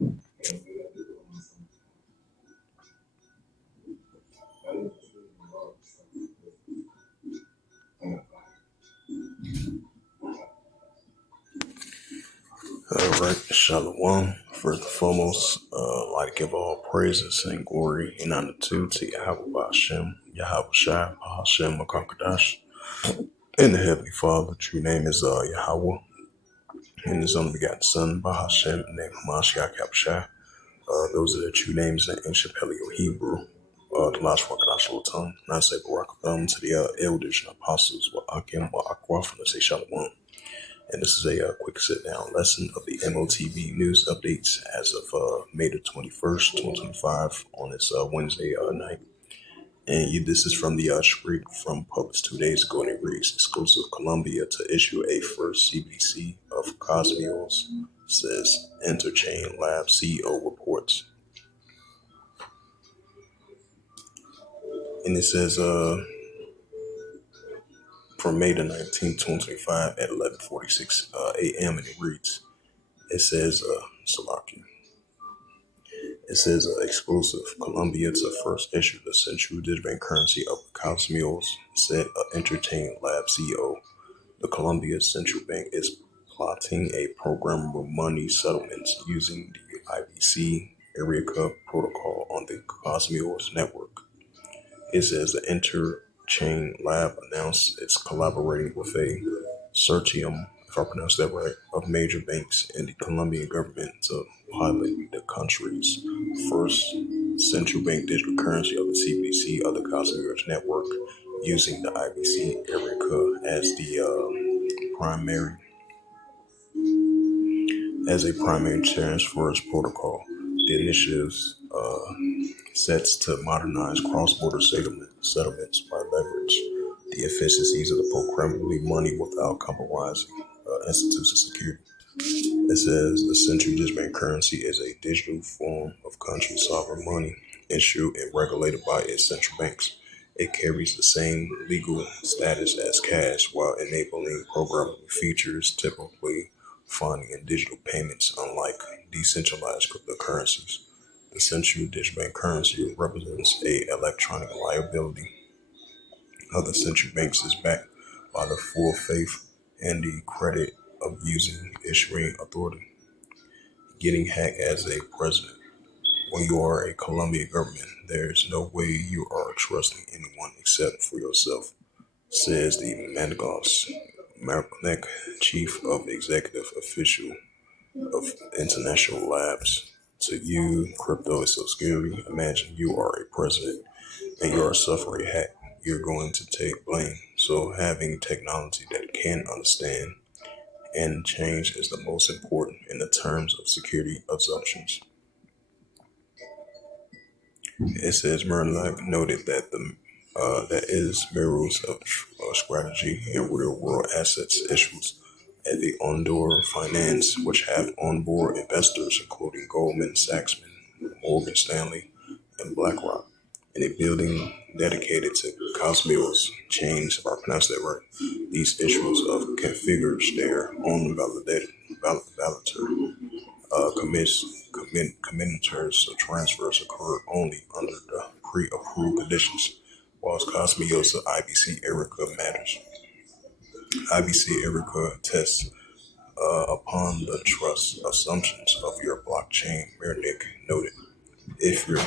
All right, Shalom. First and foremost, I'd like to give all praises and glory and honor to Yahweh Hashem, Yahweh Shai, Hashem, Makakadash, and the Heavenly Father. True name is Yahweh, and His only begotten Son, Bahashem, the name Hamashiach Yahushai. Those are the true names in ancient Paleo Hebrew. The last Wakadash tongue, and I say Barak to the elders and apostles, Wa'akim, Wa'akwa, from the say Shalom. And this is a quick sit-down lesson of the M.O.T.B news updates as of May the 21st, 2025 on this Wednesday night. And this is from the street from published 2 days ago, and it reads, exclusive Colombia to issue a first CBC of Cosmios, says Interchain Lab CEO reports. And it says, from May the 19th, 2025 at 11:46 a.m. and it reads, it says, Salaki. It says, exclusive, Colombia to first issue the central digital currency of Cosmios, said Entertain Lab CEO. The Colombia Central Bank is plotting a programmable money settlements using the IBC area code protocol on the Cosmios network. It says the Interchain Lab announced it's collaborating with a consortium, if I pronounce that right, of major banks and the Colombian government to pilot the country's first central bank digital currency of the CBDC of the Cosmios network using the IBC area code as the primary transfers protocol. The initiative sets to modernize cross-border settlements by leverage the efficiencies of the programmable money without compromising institutional security. It says the central digital bank currency is a digital form of country sovereign money issued and regulated by its central banks. It carries the same legal status as cash while enabling programmable features, typically funding and digital payments, unlike decentralized cryptocurrencies. The central digital bank currency represents a electronic liability of the central banks is backed by the full faith and the credit of using issuing authority. Getting hacked as a president. When you are a Colombian government, there is no way you are trusting anyone except for yourself, says the Marconek, chief of executive official of International Labs. To you, crypto is so scary. Imagine you are a president and you are suffering a hack. You're going to take blame. So having technology that can understand and change is the most important in the terms of security assumptions. It says Merlak noted that that is mirrors of strategy and real-world assets issues at the Ondor Finance, which have on-board investors including Goldman Sachs, Morgan Stanley, and BlackRock, in a building dedicated to Cosmios chains, if I pronounce that right. These issues of configures their own validator committers, so transfers occur only under the pre-approved conditions, whilst Cosmios IBC Erica matters. IBC Erica tests upon the trust assumptions of your blockchain, Mernick noted. If your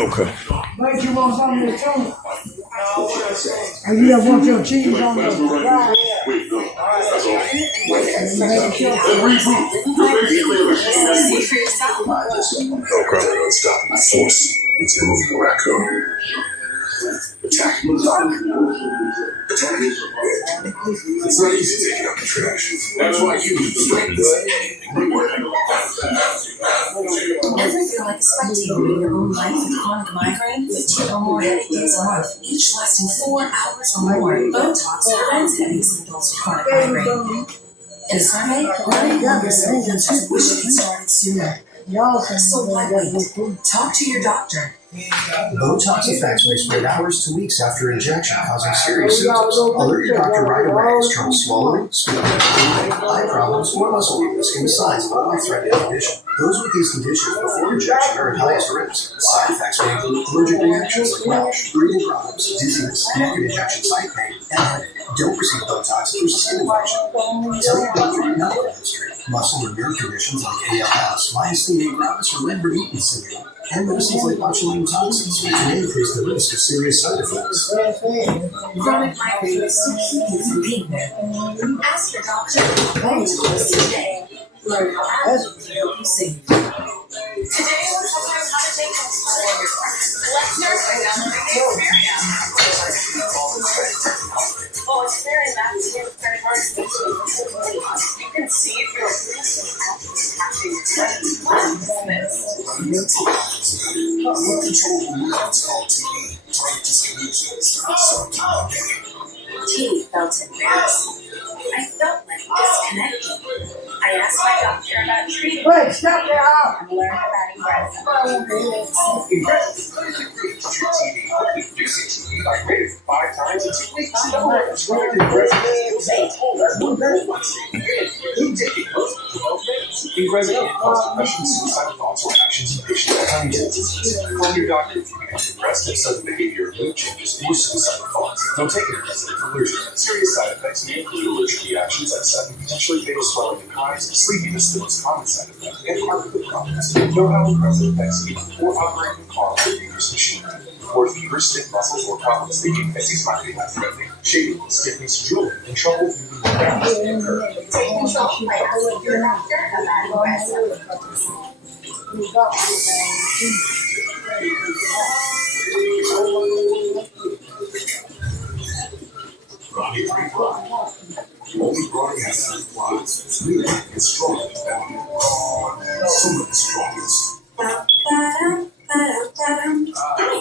Okay. Like you want something to tell. And you don't want your cheese on the fry. Attack. It's not easy taking out the trash. That's why you need the Ever feel like a spectator in your own life with chronic migraine? 15 or more headache days a month, each lasting 4 hours or more. Botox prevents headaches in adults with chronic migraine. In a survey, 91% of users wish it had started sooner. So why wait? Talk to your doctor. Botox effects may spread hours to weeks after injection, causing serious symptoms. Alert your doctor right away as trouble swallowing, speaking, eye problems, or muscle weakness can be signs of a life-threatening condition. Those with these conditions before injection are at highest risk. Side effects may include allergic reactions like rash, breathing problems, dizziness, neck and injection site pain, and headache. Don't receive Botox if there's a skin infection. Tell your doctor your medical history. Muscle or nerve conditions like ALS, myasthenia gravis, or Lambert-Eaton syndrome, and medicines like botulinum toxins, which may increase the risk of serious side effects. Chronic migraine is so key from being there. Ask your doctor when to listen today. Learn how apps can help you sing. Today, let's talk about how to take control of your heart. Let's start by downloading the Experience. Well, Experience app is your credit card you can see if your business is actually catching your More controllable movements called TV. Direct disconnections. TV felt embarrassing. I felt like disconnected. I asked my doctor about treatment. Wait, stop there. And learned about Reducing TV by greater than 5 times in 2 weeks. Taking most of 12 minutes. Ingresity can cause depression, suicidal thoughts, or actions in patients with Huntington's disease. Call your doctor if you become depressed, have sudden behavior, mood changes, or suicidal thoughts. Don't take Ingresity for allergic. Serious side effects may include allergic reactions at sudden, potentially fatal swelling and hives, sleepiness, the most common side effect, and heart rhythm problems. Know how Ingresity affects you before operating the car or dangerous machinery. Or fever, stiff muscles, or problems sleeping, as these might be life-threatening. Shaking, stiffness, drooling, and trouble moving around may occur. Take control by asking your doctor about Ingresity. Ronnie Free Brine. Only Brine has 3 plots. It's new and strong and valuable. Some of the strongest. Hi,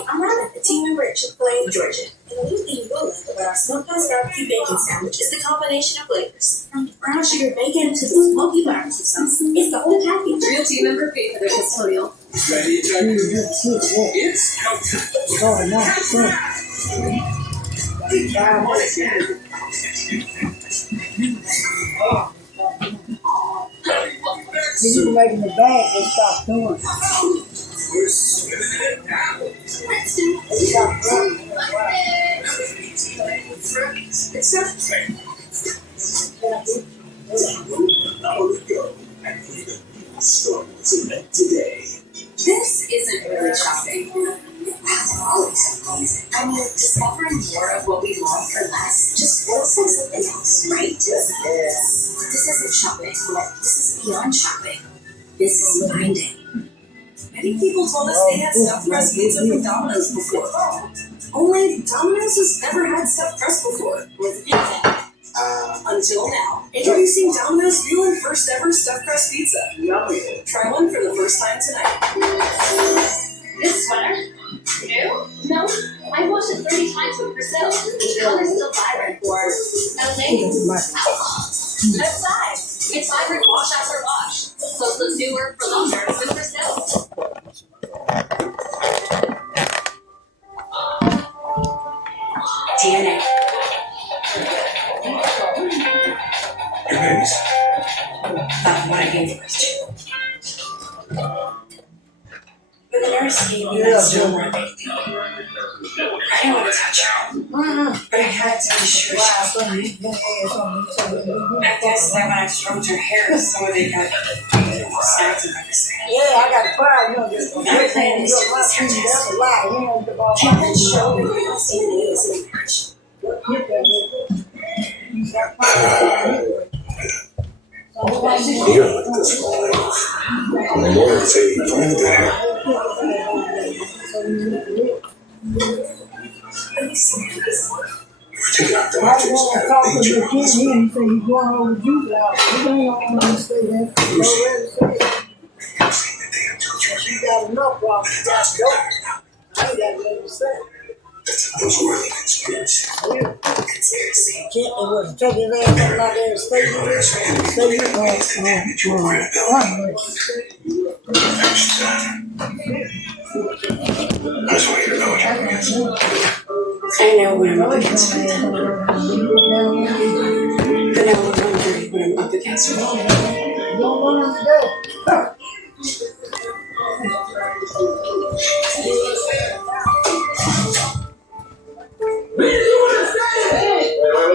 I'm Robin, a team member at Chick-fil-A in Georgia. And the new thing you will like about our smokehouse barbecue bacon sandwich is the combination of flavors. From brown sugar bacon to the smoky barbecue sauce. It's the whole package. Real team member paid for their custodial. Ready to It's You making the bag, they stop doing it. We're swimming in it now. They stop doing it. It's everything. An hour ago, and freedom start what's event today. This isn't really shopping. I mean, discovering more of what we want for less just feels like something else, right? This isn't shopping. This is beyond shopping. This is finding. I think people told us they had stuffed crust pizza from Domino's before. Only Domino's has never had stuffed crust before. With pizza. Until now. Introducing Domino's new and first ever stuffed crust pizza. Yummy. Try one for the first time tonight. This sweater? New? No. I washed it 30 times with Brazil. The color's still vibrant for LA. Outside. It's vibrant wash after wash. So it looks newer for longer with Brazil. DNA. Your babies. That's what I gave the question. But the nurse gave me that stone where they feel. I didn't want to touch her. But I had to be sure she was fine. I guess that when I stroked her hair, some of it got snapped in my wrist. Yeah, I got a fire. You know, just My plan is to my feet down the line. You know, the ball. and then show me how DNA is in marriage. You're like this one. Lord, say you there. You're taking out the I mattress. want to talk to the kid. He say he's going over to you now. He don't want to stay there. He's already said. You've seen the damn church. She got enough problems. She got dope. I ain't got nothing to say. That's a newsworthy conspiracy. Conspiracy. Can't it was taking his ass up out there and stay with stay with I know what I'm up against right now. But now I'm wondering what I'm up against right now. What'd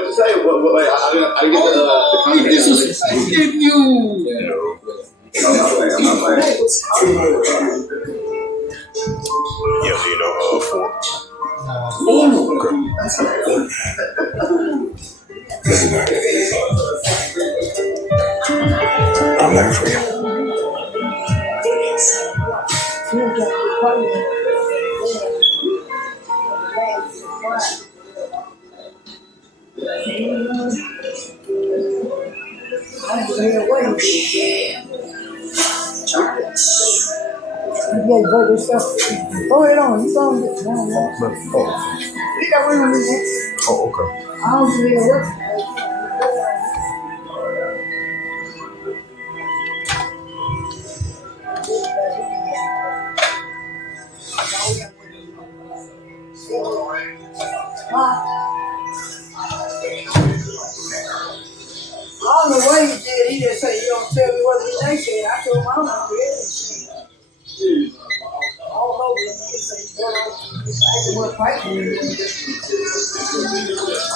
you say? Wait, I get the context. I'm not playing. Yeah, do you know Fort? I'm there for you. Throw it on. You don't get no. You got one on this. Oh, okay. I don't believe it. I don't know what he did. He just said, you don't tell me what they said. I told him, I don't know what he said. All over him. He said, I can work fighting you.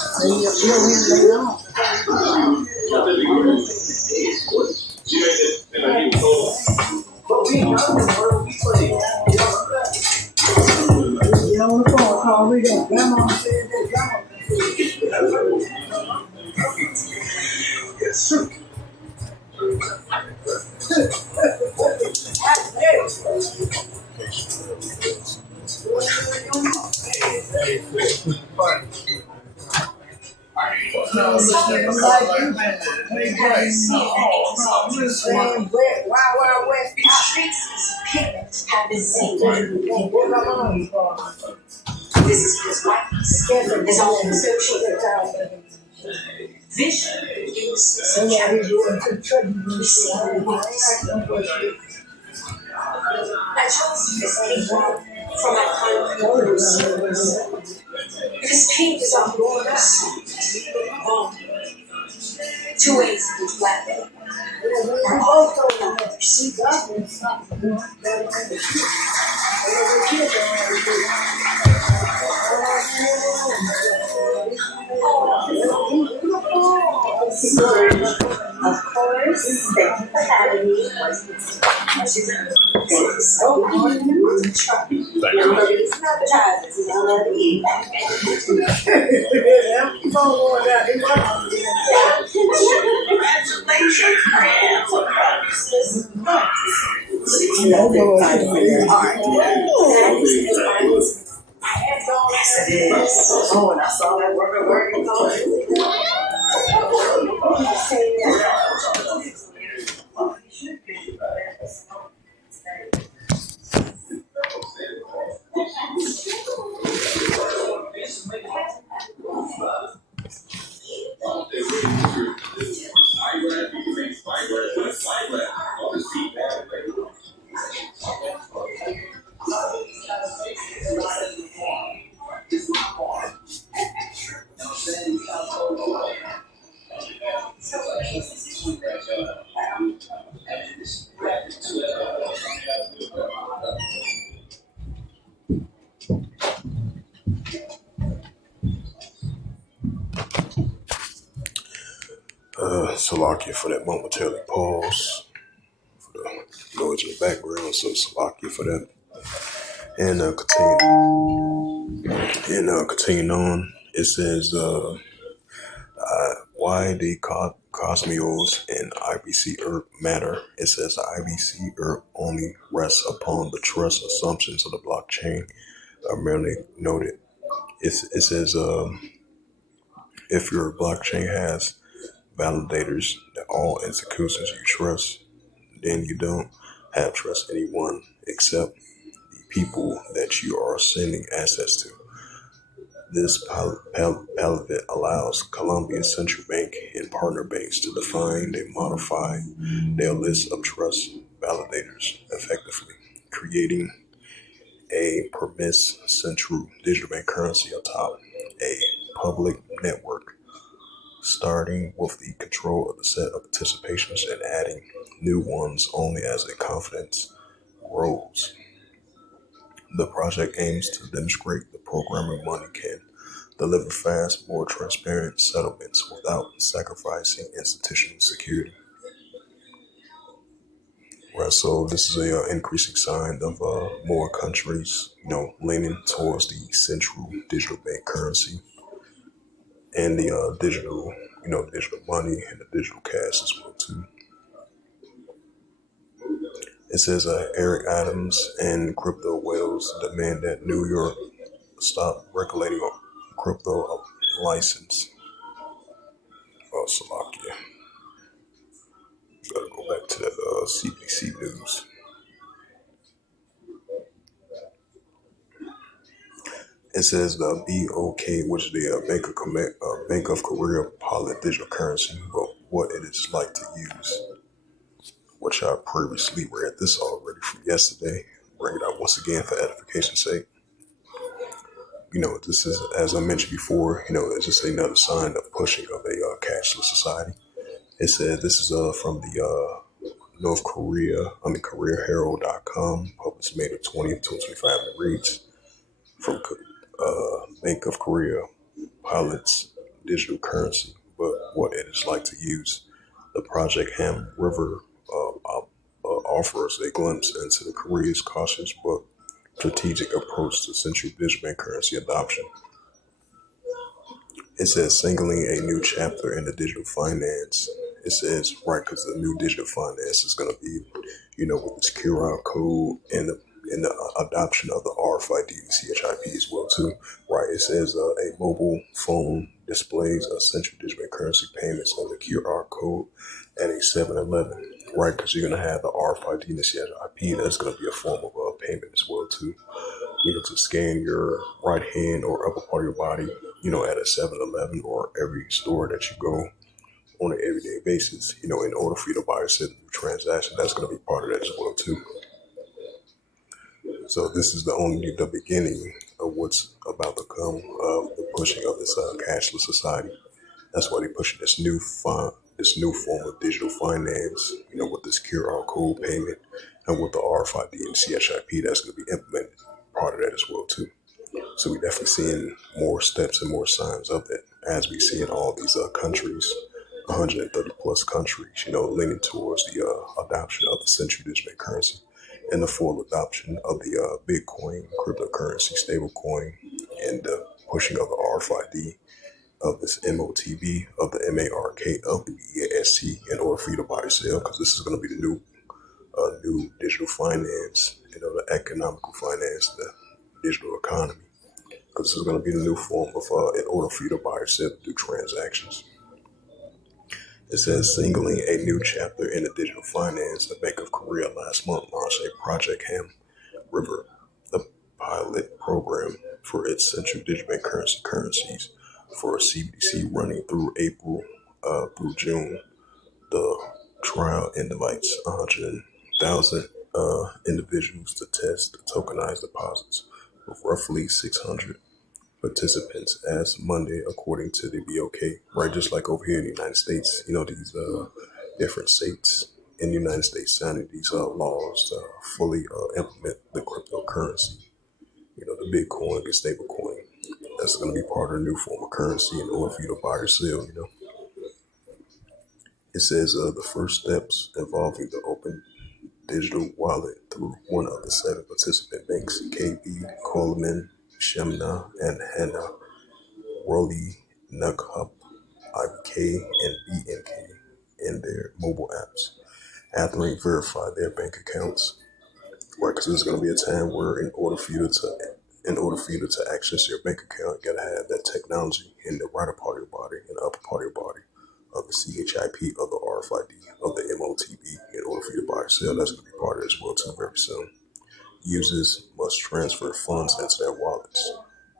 So he'll kill him later on. But we know where we play. You know, on the phone, call me that. Grandma said that. Grandma said Yes. Traces of pigment have been seen. This is his likeness is often associated with vision, use, I chose this paint for my kind photos. This paint is often wrong. Two ways to be flat. Are all others. Of course, the Academy was so it's advertised as M.O.T.B. Congratulations, Yes, it is. Oh, and I saw that working Salakia for that momentary pause, for the noise in the background. So Salakia for that, and continuing on. It says, why the Cosmos and IBC Earth matter. It says IBC Earth only rests upon the trust assumptions of the blockchain are merely noted. It says, if your blockchain has validators that all executions you trust, then you don't have trust anyone except the people that you are sending assets to. This palette allows Colombia's central bank and partner banks to define and modify their list of trust validators effectively, creating a permits central digital bank currency atop a public network, starting with the control of the set of participations and adding new ones only as the confidence grows. The project aims to demonstrate the programming money can deliver fast, more transparent settlements without sacrificing institutional security. Right, so this is a increasing sign of more countries, leaning towards the central digital bank currency and the digital, digital money and the digital cash as well too. It says Eric Adams and crypto whales demand that New York stop regulating crypto license. Oh, Slovakia. Gotta go back to that CBC news. It says the BOK, which is the Bank of Korea pilot digital currency, but what it is like to use, which I previously read this already from yesterday. Bring it out once again for edification's sake. This is, as I mentioned before, it's just another sign of pushing of a cashless society. It said this is from the North Korea, KoreaHerald.com, published May the 20th, 2025. It reads from Bank of Korea pilots digital currency, but what it is like to use. The Project Ham River offers a glimpse into the Korea's cautious but strategic approach to central digital bank currency adoption. It says singling a new chapter in the digital finance. It says, right, because the new digital finance is going to be, with this QR code and the adoption of the RFID and CHIP as well too. Right, it says a mobile phone displays a central digital currency payments on the QR code at a 7-Eleven. Right, because you're going to have the RFID and the CHIP. That's going to be a form of payment as well too. To scan your right hand or upper part of your body, at a 7-Eleven or every store that you go on an everyday basis, in order for you to buy or send a transaction, that's going to be part of that as well too. So this is the beginning of what's about to come of the pushing of this cashless society. That's why they're pushing this new form of digital finance, with this QR code payment and with the RFID and CHIP that's going to be implemented, part of that as well too. So we're definitely seeing more steps and more signs of that as we see in all these countries, 130 plus countries, leaning towards the adoption of the central digital currency and the full adoption of the Bitcoin cryptocurrency stablecoin and the pushing of the RFID of this M.O.T.B, of the MARK, of the EAST in order for you to buy or sell, because this is going to be the new digital finance, the economical finance, the digital economy, because this is going to be the new form of in order for you to buy or sell, do transactions. It says singling a new chapter in the digital finance. The Bank of Korea last month launched a Project Ham River, the pilot program for its central digital bank currencies for a CBDC running through April through June. The trial invites 100,000 individuals to test the tokenized deposits with roughly 600 participants as Monday, according to the BOK. Right, just like over here in the United States, these different states in the United States signing these laws to fully implement the cryptocurrency, the Bitcoin, the stable coin. That's going to be part of the new form of currency in order for you to buy or sell. It says the first steps involving the open digital wallet through one of the 7 participant banks, KB, Coleman, Shemna, and Hannah, Rolly, Nukhub, IBK, and BNK in their mobile apps after they verify their bank accounts. Right, because there's going to be a time where in order for you to access your bank account, you got to have that technology in the right part of your body and the upper part of your body of the CHIP, of the RFID, of the M.O.T.B in order for you to buy or sell. That's going to be part of it as well too very soon. Users must transfer funds into their wallets,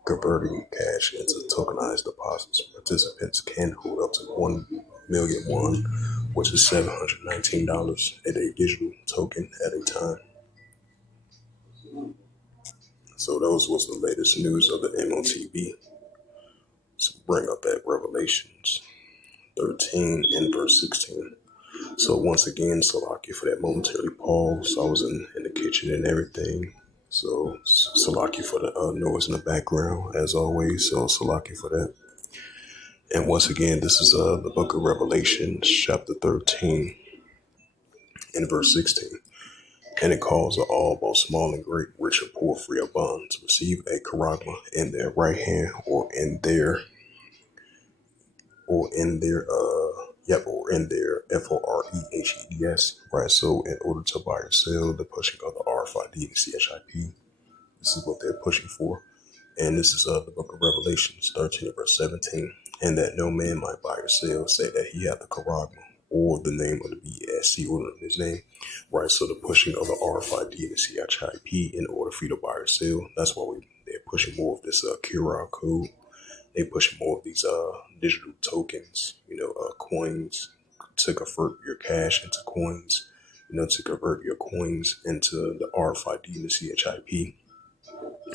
converting cash into tokenized deposits. Participants can hold up to 1,000,000 won, which is $719 at a digital token at a time. So those was the latest news of the M.O.T.B. So bring up that Revelations 13 and verse 16. So once again, Salaki for that momentary pause. I was in the kitchen and everything. So Salaki for the noise in the background, as always. So Salaki for that. And once again, this is the book of Revelation, chapter 13 and verse 16. And it calls all, both small and great, rich and poor, free or bond, to receive a charagma in their right hand or in their FOREHEDS, right? So in order to buy or sell, the pushing of the RFID and CHIP, this is what they're pushing for. And this is the book of Revelations 13 verse 17. And that no man might buy or sell, say that he hath the charagma or the name of the BSC or his name, right? So the pushing of the RFID and the CHIP in order for you to buy or sell. That's why they're pushing more of this QR code. They push more of these digital tokens, coins, to convert your cash into coins, to convert your coins into the RFID and the CHIP.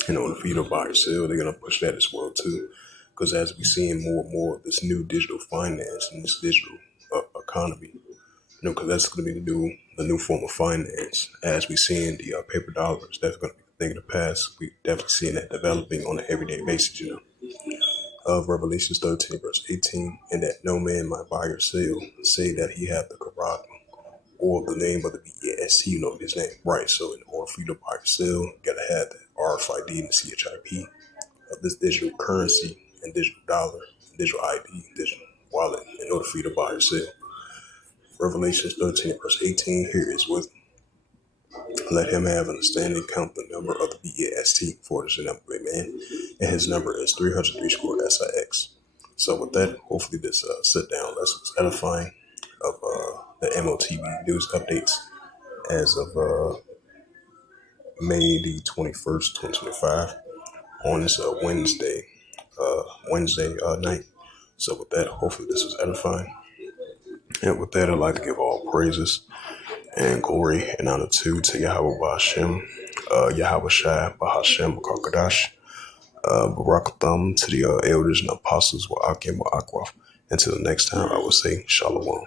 In order for you to buy or sell, they're gonna push that as well too, because as we're seeing more and more of this new digital finance and this digital economy, because that's gonna be the new form of finance. As we're seeing the paper dollars, that's gonna be the thing of the past. We definitely seeing that developing on an everyday basis, of Revelations 13, verse 18, and that no man might buy or sell, say that he hath the charagma or the name of the BSC, his name, right? So in order for you to buy or sell, you gotta have the RFID and the CHIP of this digital currency and digital dollar, digital ID, digital wallet, in order for you to buy or sell. Revelations 13, verse 18, here is wisdom. Let him have understanding, count the number of the BAST, for it is the number of a man, and his number is 303 square SIX. So with that, hopefully this sit-down lesson was edifying of the M.O.T.B news updates as of May the 21st, 2025, on this Wednesday night. So with that, hopefully this was edifying. And with that, I'd like to give all praises and glory and honor to Yahweh Bahashem, Yahweh Shai Bahashem Kakadash, Barakatham, to the elders and apostles wa Akim wa Akwaf. Until the next time, I will say Shalom.